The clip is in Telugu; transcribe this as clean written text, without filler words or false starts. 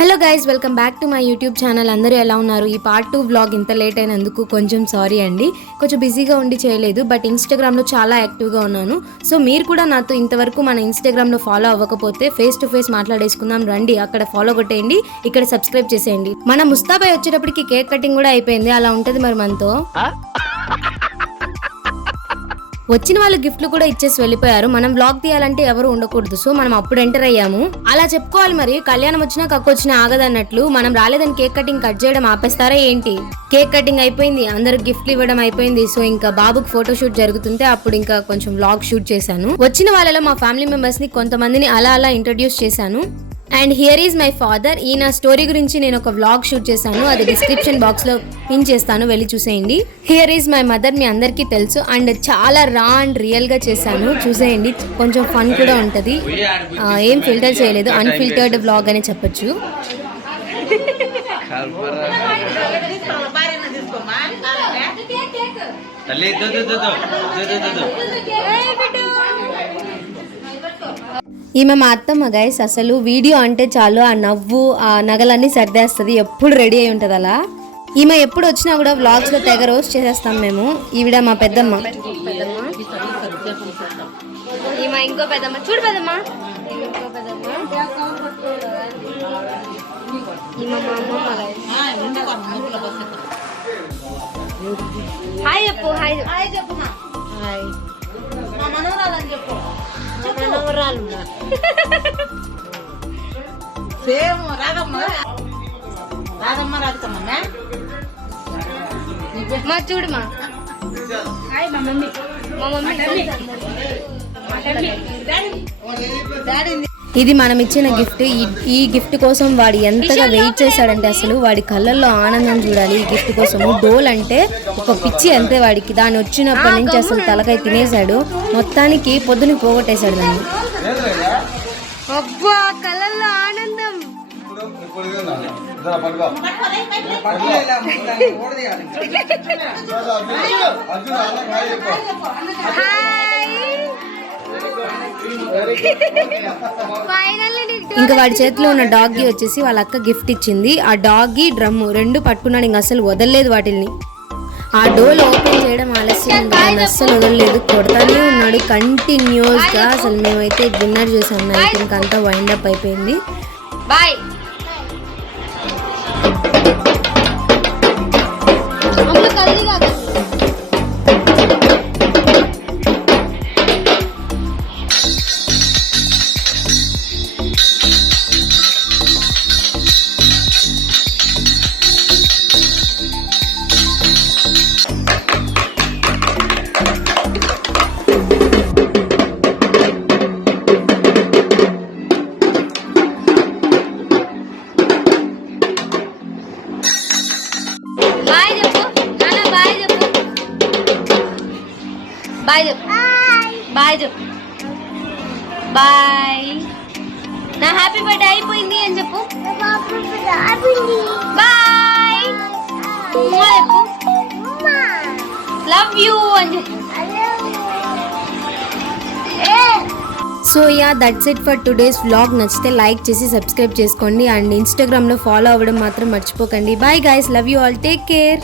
Hello guys, welcome back to my YouTube channel. అందరూ ఎలా ఉన్నారు? ఈ పార్ట్ 2 వ్లాగ్ ఇంత లేట్ అయినందుకు కొంచెం సారీ అండి. కొంచెం బిజీగా ఉండి చేయలేదు, బట్ ఇన్స్టాగ్రామ్లో చాలా యాక్టివ్గా ఉన్నాను. సో మీరు కూడా నాతో ఇంతవరకు మన ఇన్స్టాగ్రామ్లో ఫాలో అవ్వకపోతే ఫేస్ టు ఫేస్ మాట్లాడేసుకుందాం రండి. అక్కడ ఫాలో కొట్టేయండి, ఇక్కడ సబ్స్క్రైబ్ చేసేయండి. మన ముస్తాబాయ్ వచ్చేటప్పటికి కేక్ కటింగ్ కూడా అయిపోయింది. అలా ఉంటుంది మరి మనతో. వచ్చిన వాళ్ళు గిఫ్ట్లు కూడా ఇచ్చేసి వెళ్ళిపోయారు. మనం వ్లాగ్ తీయాలంటే ఎవరు ఉండకూడదు, సో మనం అప్పుడు ఎంటర్ అయ్యాము. అలా చెప్పుకోవాలి మరి. కళ్యాణం వచ్చినా కక్కొచ్చినా ఆగదన్నట్లు మనం రాలేదని కేక్ కటింగ్ కట్ చేయడం ఆపేస్తారా ఏంటి? కేక్ కటింగ్ అయిపోయింది, అందరు గిఫ్ట్లు ఇవ్వడం అయిపోయింది. సో ఇంకా బాబుకి ఫోటో షూట్ జరుగుతుంటే అప్పుడు ఇంకా కొంచెం వ్లాగ్ షూట్ చేశాను. వచ్చిన వాళ్ళలో మా ఫ్యామిలీ మెంబర్స్ ని కొంతమందిని అలా ఇంట్రడ్యూస్ చేశాను. And here is my father. ఈయన స్టోరీ గురించి నేను ఒక వ్లాగ్ షూట్ చేశాను, అది డిస్క్రిప్షన్ బాక్స్ లో పిన్ చేస్తాను, వెళ్ళి చూసేయండి. హియర్ ఈజ్ మై మదర్, మీ అందరికీ తెలుసు. అండ్ చాలా రా అండ్ రియల్ గా చేశాను, చూసేయండి. కొంచెం ఫన్ కూడా ఉంటది, ఏం ఫిల్టర్ చేయలేదు, అన్ఫిల్టర్డ్ వ్లాగ్ అని చెప్పొచ్చు. ఈమె మా అత్తమ్మ గైస్. అసలు వీడియో అంటే చాలు ఆ నవ్వు ఆ నగలన్నీ సర్దేస్తుంది, ఎప్పుడు రెడీ అయి ఉంటుంది అలా. ఈమె ఎప్పుడు వచ్చినా కూడా వ్లాగ్స్ లో తెగ రోస్ట్ చేసేస్తాం మేము. ఈవిడ మా పెద్దమ్మ. ఈమె ఇంకో పెద్దమ్మ, చూడు పెద్దమ్మ. ఈమె మా అమ్మమ్మ. హాయ్ చెప్పు. హాయ్ చెప్పు. హాయ్ మా మనవరాలని చెప్పు. సేమ్ రాగమ్మ మా చూడు మా మమ్మీ. ఇది మనం ఇచ్చిన గిఫ్ట్. ఈ గిఫ్ట్ కోసం వాడు ఎంతగా వెయిట్ చేశాడంటే అసలు వాడి కళ్ళల్లో ఆనందం చూడాలి. ఈ గిఫ్ట్ కోసము డోల్ అంటే ఒక పిచ్చి అంతే వాడికి. దాన్ని వచ్చినప్పటి నుంచి అసలు తలకాయ తినేశాడు, మొత్తానికి పొద్దున పోగొట్టేశాడు దాన్ని. అబ్బా కళ్ళల్లో ఆనందం. ఇంకా వాడి చేతిలో ఉన్న డాగీ వచ్చేసి వాళ్ళ అక్క గిఫ్ట్ ఇచ్చింది. ఆ డాగీ డ్రమ్ము రెండు పట్టుకున్నాడు, ఇంక అసలు వదలలేదు వాటిల్ని. ఆ డోర్ ఓపెన్ చేయడం ఆలస్యం, అస్సలు వదలలేదు, కొడతానే ఉన్నాడు కంటిన్యూస్ గా. అసలు మేమైతే డిన్నర్ చేసాం నైట్, ఇంకంతా వైండ్ అప్ అయిపోయింది. బాయ్. బాయ్ చెప్పు. బాయ్ చెప్పు. బాయ్. నా హ్యాపీ బర్త్డే అయిపోయింది అని చెప్పు. బాయ్ చెప్పు. లవ్ యూ అని చెప్పు. So yeah, that's it for today's vlog. నచ్చితే లైక్ చేసి సబ్స్క్రైబ్ చేసుకోండి అండ్ ఇన్స్టాగ్రామ్లో ఫాలో అవ్వడం మాత్రం మర్చిపోకండి. Bye guys, love you all, take care.